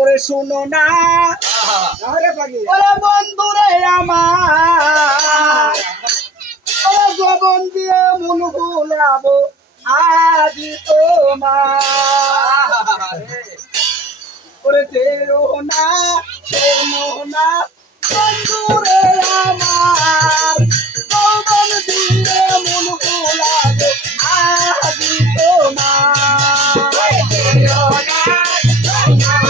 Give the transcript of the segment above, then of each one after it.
ওরে শুনো না। ওরে বন্ধুরে আমার। ওরে জবন দিয়ে মন ভুলাবো আজি তোমার। ওরে যেও না শোনো না বন্ধুরে আমার। জবন দিয়ে মন ভুলাবো আজি তোমার। যেও না।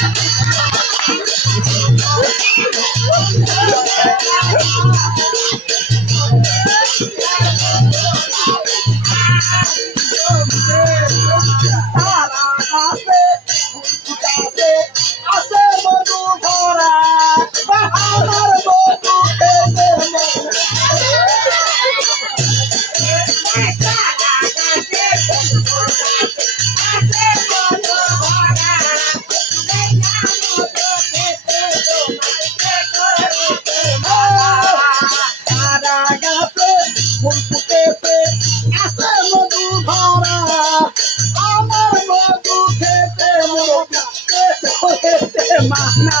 Thank you. ফুল ফুটেছে আছে মধু ভরা আমার মধু খেতে মধু খেতে মানা